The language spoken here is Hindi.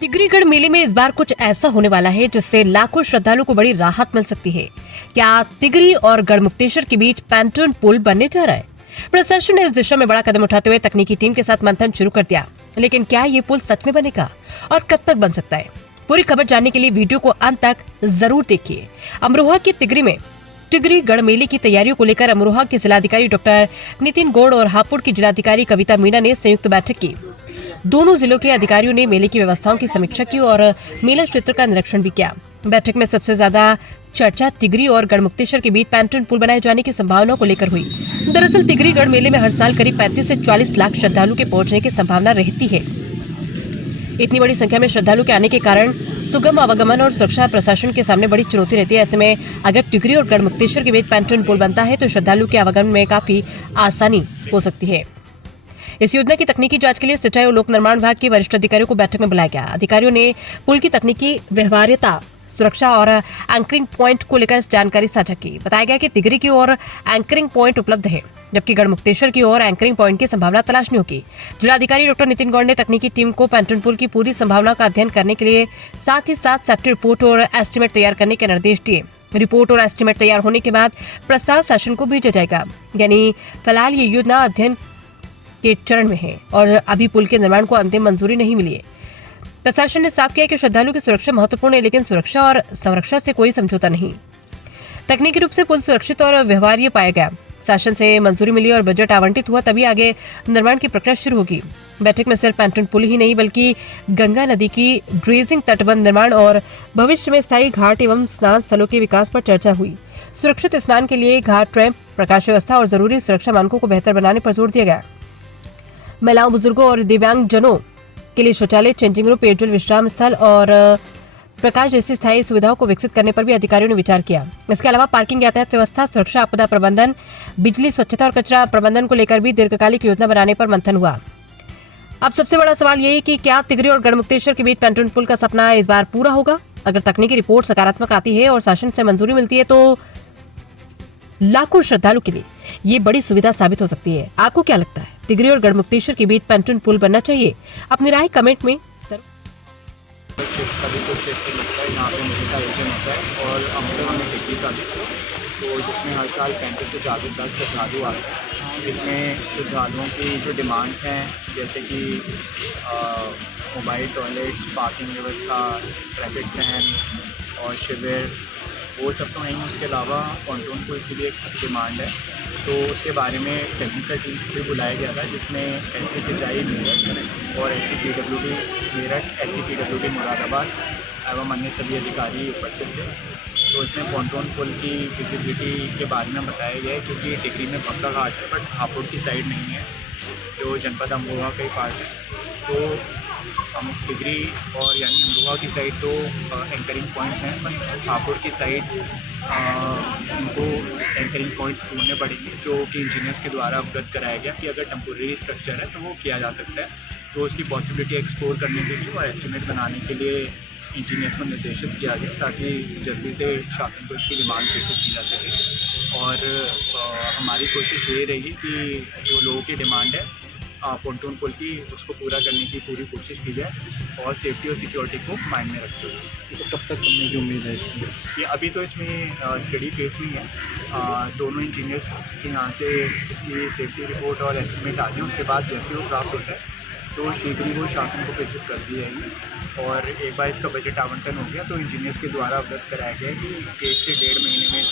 टिकरीगढ़ मेले में इस बार कुछ ऐसा होने वाला है जिससे लाखों श्रद्धालुओं को बड़ी राहत मिल सकती है। क्या तिगरी और गढ़मुक्तेश्वर के बीच पैंटून पुल बनने जा रहा है? प्रशासन ने इस दिशा में बड़ा कदम उठाते हुए तकनीकी टीम के साथ मंथन शुरू कर दिया, लेकिन क्या ये पुल सच में बनेगा और कब तक बन सकता है? पूरी खबर जानने के लिए वीडियो को अंत तक जरूर देखिए। अमरोहा के तिगरी में टिगरी गढ़ मेले की तैयारियों को लेकर अमरोहा के जिलाधिकारी डॉक्टर नितिन गौड़ और हापुड़ की जिलाधिकारी कविता मीणा ने संयुक्त बैठक की। दोनों जिलों के अधिकारियों ने मेले की व्यवस्थाओं की समीक्षा की और मेला क्षेत्र का निरीक्षण भी किया। बैठक में सबसे ज्यादा चर्चा तिगरी और गढ़मुक्तेश्वर के बीच पैंटून पुल बनाए जाने की संभावना को लेकर हुई। दरअसल तिगरी गढ़ मेले में हर साल करीब 35 से 40 लाख श्रद्धालु के पहुंचने की संभावना रहती है। इतनी बड़ी संख्या में श्रद्धालु के आने के कारण सुगम आवागमन और सुरक्षा प्रशासन के सामने बड़ी चुनौती रहती है। ऐसे में अगर टिकरी और गढ़मुक्तेश्वर के बीच पैंटून पुल बनता है तो श्रद्धालु के आवागमन में काफी आसानी हो सकती है। इस योजना की तकनीकी जांच के लिए सिंचाई और लोक निर्माण विभाग के वरिष्ठ अधिकारियों को बैठक में बुलाया गया। अधिकारियों ने पुल की तकनीकी व्यवहार्यता, सुरक्षा और एंकरिंग पॉइंट को लेकर जानकारी साझा की। बताया गया कि तिगरी की ओर एंकरिंग पॉइंट उपलब्ध है, जबकि गढ़मुक्तेश्वर की ओर एंकरिंग पॉइंट की संभावना तलाशनी होगी। जिलाधिकारी डॉक्टर नितिन गौड़ ने तकनीकी टीम को पैंटून पुल की पूरी संभावना का अध्ययन करने के लिए साथ ही साथ सेफ्टी रिपोर्ट और एस्टीमेट तैयार करने के निर्देश दिए। रिपोर्ट और एस्टीमेट तैयार होने के बाद प्रस्ताव शासन को भेजा जाएगा। यानी फिलहाल ये योजना अध्ययन के चरण में है और अभी पुल के निर्माण को अंतिम मंजूरी नहीं मिली है। प्रशासन ने साफ किया कि श्रद्धालु की सुरक्षा महत्वपूर्ण है, लेकिन सुरक्षा और संरक्षा से कोई समझौता नहीं। तकनीकी रूप से पुल सुरक्षित और व्यवहार्य पाया गया, शासन से मंजूरी मिली और बजट आवंटित हुआ, तभी आगे निर्माण की प्रक्रिया शुरू होगी। बैठक में सिर्फ पैंटून पुल ही नहीं बल्कि गंगा नदी की ड्रेजिंग, तटबंध निर्माण और भविष्य में स्थायी घाट एवं स्नान स्थलों के विकास पर चर्चा हुई। सुरक्षित स्नान के लिए घाट रैंप, प्रकाश व्यवस्था और जरूरी सुरक्षा मानकों को बेहतर बनाने पर जोर दिया गया। महिलाओं, बुजुर्गों और दिव्यांग जनों के लिए शौचालय, चेंजिंग रूम, पेयजल विश्राम स्थल और प्रकाश जैसी स्थायी सुविधाओं को विकसित करने पर भी अधिकारियों ने विचार किया। इसके अलावा पार्किंग, यातायात व्यवस्था, सुरक्षा, आपदा प्रबंधन, बिजली, स्वच्छता और कचरा प्रबंधन को लेकर भी दीर्घकालिक योजना बनाने पर मंथन हुआ। अब सबसे बड़ा सवाल ये है कि क्या तिगरी और गढ़मुक्तेश्वर के बीच पैंटून पुल का सपना इस बार पूरा होगा? अगर तकनीकी रिपोर्ट सकारात्मक आती है और शासन से मंजूरी मिलती है तो लाखों श्रद्धालु के लिए ये बड़ी सुविधा साबित हो सकती है। आपको क्या लगता है, तिगरी और गढ़मुक्तेश्वर के बीच पैंटून पुल बनना चाहिए? अपनी राय कमेंट में कभी कुछ क्षेत्र लगता है यहाँ पे मेले का आयोजन होता है और अमरोहा में टिकरी का भी, तो जिसमें हर साल 35 से 40 लाख श्रद्धालु आते हैं। इसमें श्रद्धालुओं की जो डिमांड्स हैं, जैसे कि मोबाइल टॉयलेट्स, पार्किंग व्यवस्था, ट्रैफिक प्लान और शिविर, वो सब तो नहीं। उसके अलावा पैंटून पुल के लिए एक डिमांड है, तो उसके बारे में टेक्निकल टीम्स को भी बुलाया गया था, जिसमें एससी सिंचाई मेरठ और SCPWD मेरठ, SCPWD मुरादाबाद एवं अन्य सभी अधिकारी उपस्थित थे। तो इसमें पैंटून पुल की विजिबिलिटी के बारे में बताया गया है, क्योंकि टिकरी में पक्का घाट है बट हापुड़ की साइड नहीं है, जो जनपद अमरोहा का ही पार्ट है। तो हम टिकरी और यानी अमरोहा की साइड तो एंकरिंग पॉइंट्स हैं, पर हापुड़ की साइड उनको एंकरिंग पॉइंट्स ढूंढने पड़ेंगे, जो कि इंजीनियर्स के द्वारा अवगत कराया गया कि अगर टेम्पोरेरी स्ट्रक्चर है तो वो किया जा सकता है। तो उसकी पॉसिबिलिटी एक्सप्लोर करने के लिए और एस्टिमेट बनाने के लिए इंजीनियर्स को निर्देशित किया गया, ताकि जल्दी से शासन को इसकी डिमांड प्रेषित की जा सके। और हमारी कोशिश ये रहेगी कि जो लोगों की डिमांड है पैंटून पुल की, उसको पूरा करने की पूरी कोशिश की जाए और सेफ्टी और सिक्योरिटी को माइंड में रखते हुए। तो कब तक बनने की उम्मीद है? ये अभी तो इसमें स्टडी फेस में ही है। दोनों इंजीनियर्स के यहाँ से इसकी सेफ्टी रिपोर्ट और एस्टिमेट आ गए, उसके बाद जैसे वो प्राप्त होता है तो शीघ्र ही वो शासन को प्रेषित कर दी जाएगी। और एक बार इसका बजट आवंटन हो गया तो इंजीनियर्स के द्वारा अवगत कराया गया कि 1 से 1.5 महीने में